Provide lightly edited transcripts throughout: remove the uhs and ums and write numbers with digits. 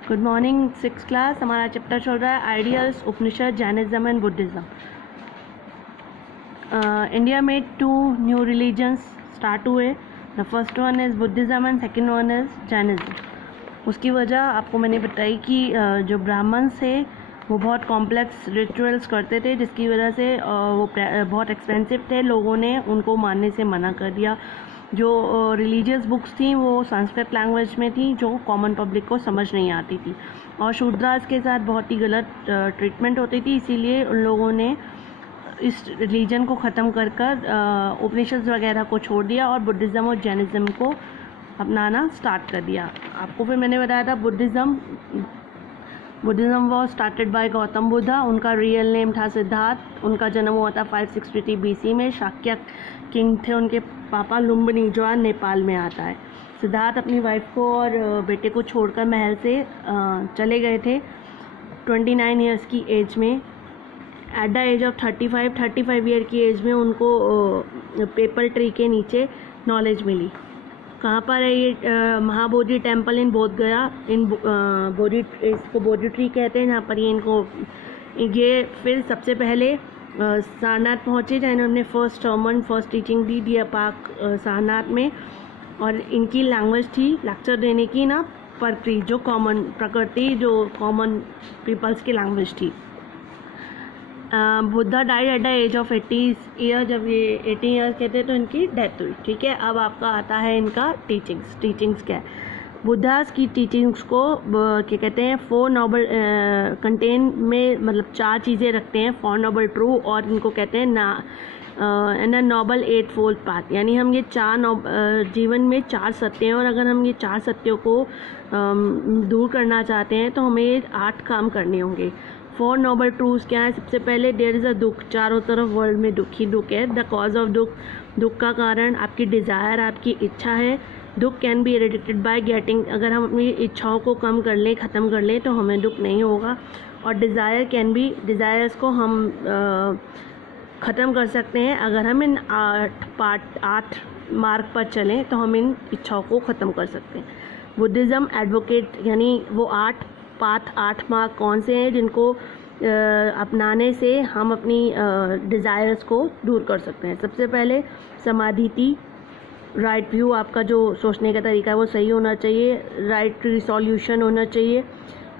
Good morning six class. हमारा chapter चल रहा है ideals, Upanishad, Jainism and Buddhism. India में 2 न्यू रिलीजन्स स्टार्ट हुए। The first one is Buddhism and second one is Jainism. उसकी वजह आपको मैंने बताई कि जो ब्राह्मण्स थे वो बहुत कॉम्प्लेक्स रिचुअल्स करते थे, जिसकी वजह से वो बहुत एक्सपेंसिव थे। लोगों ने उनको मानने से मना कर दिया। जो रिलीजियस बुक्स थी वो संस्कृत लैंग्वेज में थी, जो कॉमन पब्लिक को समझ नहीं आती थी, और शूद्रास के साथ बहुत ही गलत ट्रीटमेंट होती थी। इसीलिए उन लोगों ने इस रिलीजन को ख़त्म कर उपनिषद वगैरह को छोड़ दिया और बुद्धिज़्म और जैनिज़्म को अपनाना स्टार्ट कर दिया। आपको फिर मैंने बताया था Buddhism was started by Gautam Buddha. उनका रियल नेम था सिद्धार्थ। उनका जन्म हुआ था 563 BC में। शाक्य किंग थे उनके पापा, लुम्बिनी, जो आज नेपाल में आता है। सिद्धार्थ अपनी वाइफ को और बेटे को छोड़कर महल से चले गए थे 29 ईयर्स की एज में। At the age of 35 year की एज में उनको पेपल ट्री के नीचे नॉलेज मिली। कहाँ पर है ये? महाबोधि टेम्पल इन बोध गया। इसको बोधि ट्री कहते हैं, जहाँ पर ये फिर सबसे पहले सारनाथ पहुँचे, जहाँ इन्होंने फर्स्ट टीचिंग दी दिया पाक सारनाथ में। और इनकी लैंग्वेज थी लेक्चर देने की ना प्रकृति जो कॉमन पीपल्स की लैंग्वेज थी। Buddha died at the age of 80 year. जब ये 80 ईयर्स कहते हैं तो इनकी डेथ हुई। ठीक है, अब आपका आता है इनका टीचिंग्स क्या है। बुद्धास की टीचिंग्स को क्या कहते हैं? 4 नोबल कंटेन में, मतलब 4 चीज़ें रखते हैं। 4 नोबल ट्रू, और इनको कहते हैं ना नोबल 8 फोल्ड पाथ। यानी हम ये 4 जीवन में 4 सत्य हैं, और अगर हम ये 4 सत्यों को दूर करना चाहते हैं तो हमें 8 काम करने होंगे। 4 नोबल ट्रूथ्स क्या है? सबसे पहले देयर इज़ अ दुख। चारों तरफ वर्ल्ड में दुख ही दुख है। द कॉज ऑफ दुख का कारण आपकी डिज़ायर, आपकी इच्छा है। दुख कैन बी एरेडिटेड बाय गेटिंग। अगर हम अपनी इच्छाओं को कम कर लें, ख़त्म कर लें, तो हमें दुख नहीं होगा। और डिज़ायर्स को हम ख़त्म कर सकते हैं अगर हम इन 8 मार्ग पर चलें, तो हम इन इच्छाओं को ख़त्म कर सकते हैं। बुद्धिज़्म एडवोकेट, यानी वो 8 मार्ग कौन से हैं जिनको अपनाने से हम अपनी डिज़ायर्स को दूर कर सकते हैं। सबसे पहले समाधि, राइट व्यू, आपका जो सोचने का तरीका है वो सही होना चाहिए। राइट रिसोल्यूशन होना चाहिए।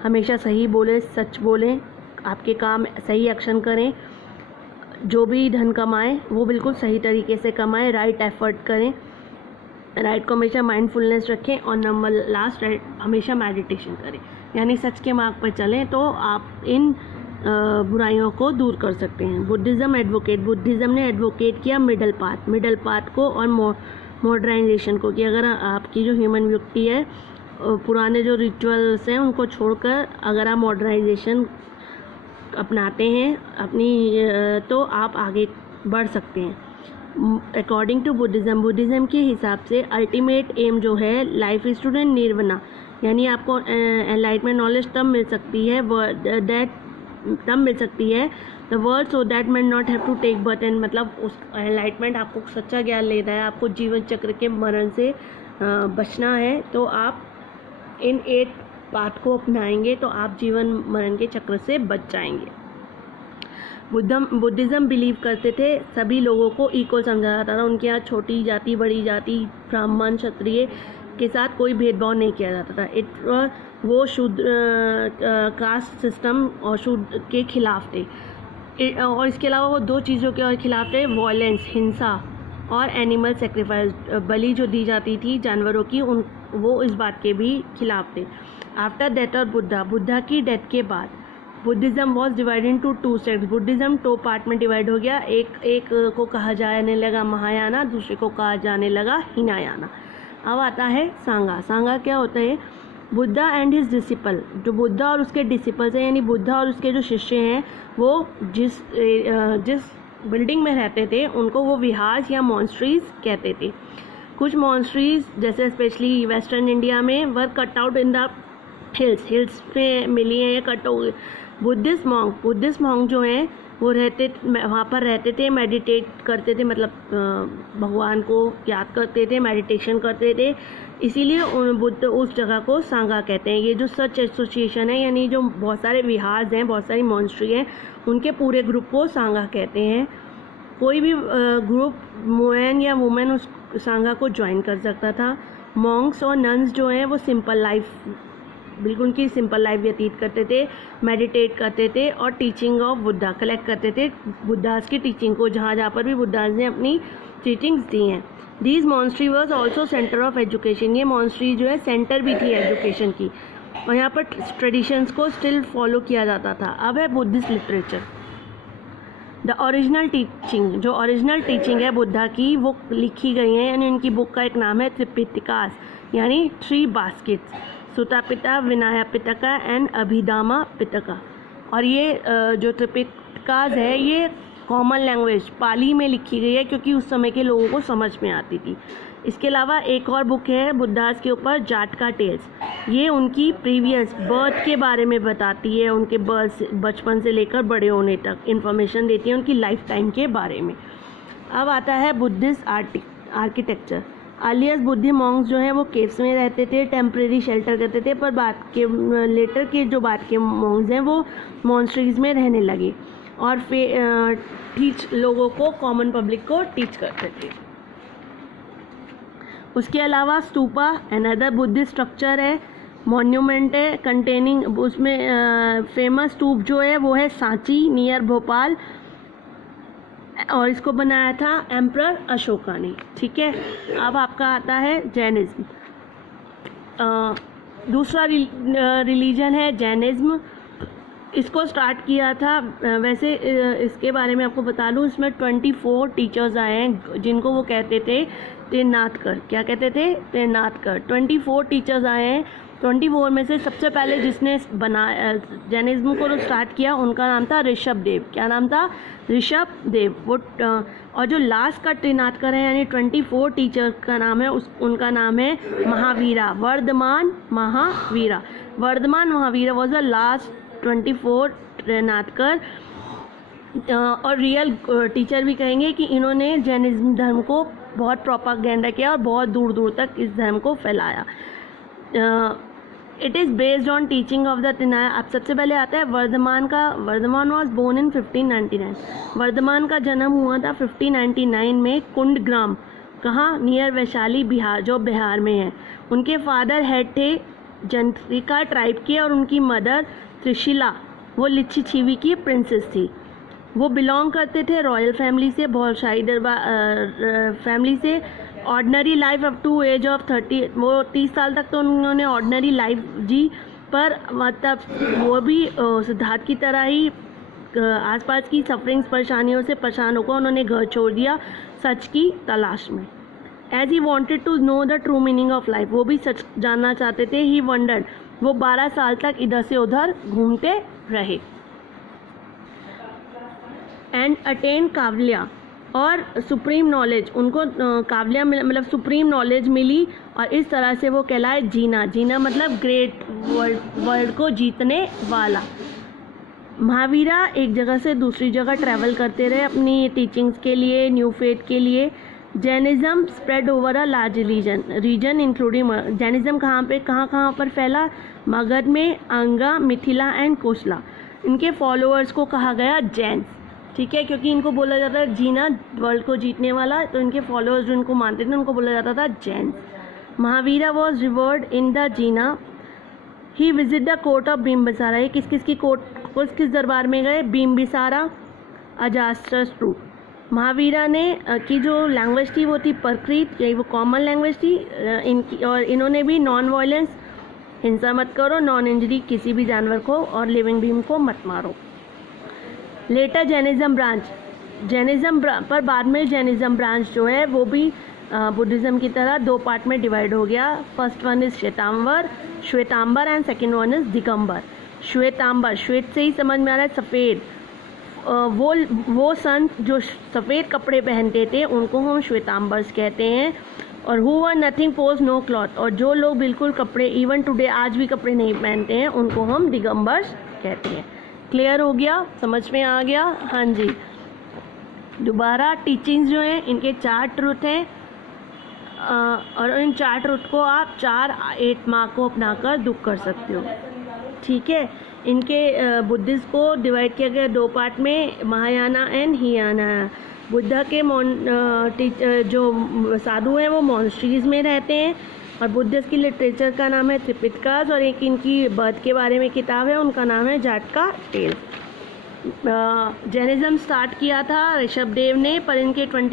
हमेशा सही बोलें, सच बोलें, आपके काम सही एक्शन करें। जो भी धन कमाएं वो बिल्कुल सही तरीके से कमाएं। राइट एफर्ट करें। राइट को हमेशा माइंडफुलनेस रखें। और नंबर लास्ट, राइट, हमेशा मेडिटेशन करें। यानी सच के मार्ग पर चलें तो आप इन बुराइयों को दूर कर सकते हैं। बुद्धिज़्म ने एडवोकेट किया मिडल पाथ को और मॉडर्नाइजेशन को, कि अगर आपकी जो ह्यूमन व्यक्ति है, पुराने जो रिचुअल्स हैं उनको छोड़कर अगर आप मॉडर्नाइजेशन अपनाते हैं तो आप आगे बढ़ सकते हैं। अकॉर्डिंग टू बुद्धिज़्म के हिसाब से अल्टीमेट एम जो है लाइफ इज टू निर्वाणा। यानी आपको एनलाइटमेंट नॉलेज तब मिल सकती है the world so that man not have to take birth and, मतलब उस एनलाइटमेंट आपको सच्चा ज्ञान लेना है, आपको जीवन चक्र के मरण से बचना है, तो आप इन 8 बात को अपनाएंगे तो आप जीवन मरण के चक्र से बच जाएंगे। बुद्धिज़्म बिलीव करते थे सभी लोगों को इक्वल समझा जाता था। उनके यहाँ छोटी जाति, बड़ी जाति, ब्राह्मण, क्षत्रिय के साथ कोई भेदभाव नहीं किया जाता था। वो शूद्र कास्ट सिस्टम और शूद्र के खिलाफ थे। और इसके अलावा वो 2 चीज़ों के और खिलाफ थे, वॉयलेंस, हिंसा, और एनिमल सेक्रीफाइस, बलि जो दी जाती थी जानवरों की, वो इस बात के भी खिलाफ थे। आफ्टर डेथ ऑफ बुद्धा की डेथ के बाद Buddhism was divided into 2 sects. Buddhism 2 part में डिवाइड हो गया। एक को कहा जाने लगा महायाना, दूसरे को कहा जाने लगा हिनायाना। अब आता है सांगा क्या होता है? बुद्धा एंड हिज डिसिपल, जो बुद्धा और उसके डिसिपल्स हैं, यानी बुद्धा और उसके जो शिष्य हैं, वो जिस बिल्डिंग में रहते थे उनको वो विहार या मॉन्स्ट्रीज कहते थे। कुछ मॉन्स्ट्रीज जैसे स्पेशली वेस्टर्न इंडिया में were cut out in the hills में मिली हैं या कट हो गए। बुद्धिस्ट मॉन्क जो हैं वो वहाँ पर रहते थे, मेडिटेट करते थे, मतलब भगवान को याद करते थे, मेडिटेशन करते थे, इसीलिए उन बुद्ध उस जगह को सांगा कहते हैं। ये जो सच एसोसिएशन है, यानी जो बहुत सारे विहार्स हैं, बहुत सारी मॉन्स्ट्री हैं, उनके पूरे ग्रुप को सांगा कहते हैं। कोई भी ग्रुप मैन या वुमेन उस सांगा को ज्वाइन कर सकता था। मॉन्क्स और नन्स जो हैं वो सिंपल लाइफ, बिल्कुल उनकी सिंपल लाइफ व्यतीत करते थे, मेडिटेट करते थे और टीचिंग ऑफ बुद्धा कलेक्ट करते थे, बुद्धास की टीचिंग को, जहाँ जहाँ पर भी बुद्धास ने अपनी टीचिंग्स दी हैं। These Montessori was also centre of education, ये मॉन्स्ट्री जो है सेंटर भी थी एजुकेशन की, और यहाँ पर ट्रेडिशंस को स्टिल फॉलो किया जाता था। अब है Buddhist literature. The original teaching, जो ओरिजिनल टीचिंग है बुद्धा की, वो लिखी गई है, यानी उनकी बुक का एक नाम है त्रिपिटकास, यानी 3 बास्केट्स, सुता पिता, विनया पिटका एंड अभिधामा पिटका। और ये जो त्रिपिटकास है ये कॉमन लैंग्वेज पाली में लिखी गई है, क्योंकि उस समय के लोगों को समझ में आती थी। इसके अलावा एक और बुक है बुद्धास के ऊपर, जाटका टेल्स, ये उनकी प्रीवियस बर्थ के बारे में बताती है, उनके बचपन से लेकर बड़े होने तक इन्फॉर्मेशन देती है उनकी लाइफ टाइम के बारे में। अब आता है Buddhist architecture. Earlier Buddhist Monks जो हैं वो केव्स में रहते थे, टेम्परेरी शेल्टर करते थे, पर लेटर के जो बाद के मॉन्क्स हैं वो मॉन्स्ट्रीज में रहने लगे और टीच लोगों को, कॉमन पब्लिक को टीच करते थे। उसके अलावा स्तूपा अनदर बुद्धिस्ट स्ट्रक्चर है, मॉन्यूमेंट है कंटेनिंग, उसमें फेमस स्तूप जो है वो है सांची नियर भोपाल, और इसको बनाया था एम्परर अशोका ने। ठीक है, अब आपका आता है जैनिज्म। दूसरा रिलीजन है जैनिज्म, इसको स्टार्ट किया था, वैसे इसके बारे में आपको बता दूं, इसमें 24 टीचर्स आए हैं जिनको वो कहते थे तेनातकर। क्या कहते थे? तेनातकर। 24 टीचर्स आए हैं। 24 में से सबसे पहले जिसने जैनिज्म को स्टार्ट किया उनका नाम था ऋषभ देव। क्या नाम था? ऋषभ देव। वो और जो लास्ट का त्रिनाथकर है, यानी 24 टीचर का नाम है, उनका नाम है Mahavira, Vardhaman Mahavira. Vardhaman Mahavira was the last 24 Tirthankara, और रियल टीचर भी कहेंगे कि इन्होंने जैनिज्म धर्म को बहुत प्रोपागेंडा किया और बहुत दूर दूर तक इस धर्म को फैलाया। It is based on teaching of the त्रिनाय। अब सबसे पहले आता है वर्धमान का। Vardhaman was born in 1599। Vardhaman का जन्म हुआ था 1599 में कुंडग्राम, कहाँ? नियर वैशाली, बिहार, जो बिहार में है। उनके फादर हेड थे जंत्रिका ट्राइब के, और उनकी मदर त्रिशिला, वो लिच्छी छीवी की प्रिंसेस थी। वो बिलोंग करते थे रॉयल फैमिली से, बहुत शाही दरबार फैमिली से। Ordinary life up to age of 30, वो 30 साल तक तो उन्होंने ऑर्डनरी लाइफ जी, पर मतलब वो भी सिद्धार्थ की तरह ही आसपास की सफरिंग्स, परेशानियों से परेशान होकर उन्होंने घर छोड़ दिया सच की तलाश में। As he wanted to know the true meaning of life, वो भी सच जानना चाहते थे। ही वंडर्ड, वो 12 साल तक इधर से उधर घूमते रहे। एंड अटेन कावल्या, और सुप्रीम नॉलेज, उनको कावल्या मतलब सुप्रीम नॉलेज मिली, और इस तरह से वो कहलाए जीना। जीना मतलब ग्रेट, वर्ल्ड को जीतने वाला। महावीरा एक जगह से दूसरी जगह ट्रैवल करते रहे अपनी टीचिंग्स के लिए, न्यू फेथ के लिए। Jainism spread over a large region including, Jainism कहाँ पर फैला? मगध में, अंगा, मिथिला एंड कोसला। इनके फॉलोअर्स को कहा गया जैन्स। ठीक है, क्योंकि इनको बोला जाता है जीना, वर्ल्ड को जीतने वाला, तो इनके फॉलोअर्स जो इनको मानते थे उनको बोला जाता था Jains. Mahavira was revered in the Jina. He visit the court of Bimbisara. ये किस की कोर्ट, किस दरबार में गए? बिम्बिसारा, अजास्टरू। महावीरा ने की जो लैंग्वेज थी वो थी प्रकृत, यही वो कॉमन लैंग्वेज थी इनकी, और इन्होंने भी नॉन वायलेंस, हिंसा मत करो, नॉन इंजरी, किसी भी जानवर को और लिविंग बीइंग को मत मारो। लेटर जैनिज्म ब्रांच, पर बाद में जैनिज्म ब्रांच जो है वो भी बुद्धिज़्म की तरह 2 पार्ट में डिवाइड हो गया। First one is Shvetambara and second one is Digambara. Shvetambara, श्वेत से ही समझ में आ रहा है सफ़ेद, वो संत जो सफ़ेद कपड़े पहनते थे उनको हम श्वेतांबर्स कहते हैं। और who wear nothing pose no cloth, और जो लोग बिल्कुल कपड़े, इवन टुडे आज भी कपड़े नहीं पहनते हैं, उनको हम दिगंबर्स कहते हैं। क्लियर हो गया, समझ में आ गया? हाँ जी। दोबारा टीचिंग्स जो हैं इनके 4 ट्रुथ हैं और इन 4 ट्रुथ को आप 4 8 मार्क को अपनाकर दुख कर सकते हो। ठीक है। इनके बुद्धिस्ट को डिवाइड किया गया 2 पार्ट में, महायाना एंड हियाना। बुद्धा के जो साधु हैं वो मॉन्स्ट्रीज में रहते हैं और बुद्धिस्ट की लिटरेचर का नाम है त्रिपिटकास और एक इनकी बर्थ के बारे में किताब है, उनका नाम है जाटका टेल्स। जैनिज्म स्टार्ट किया था ऋषभ देव ने, पर इनके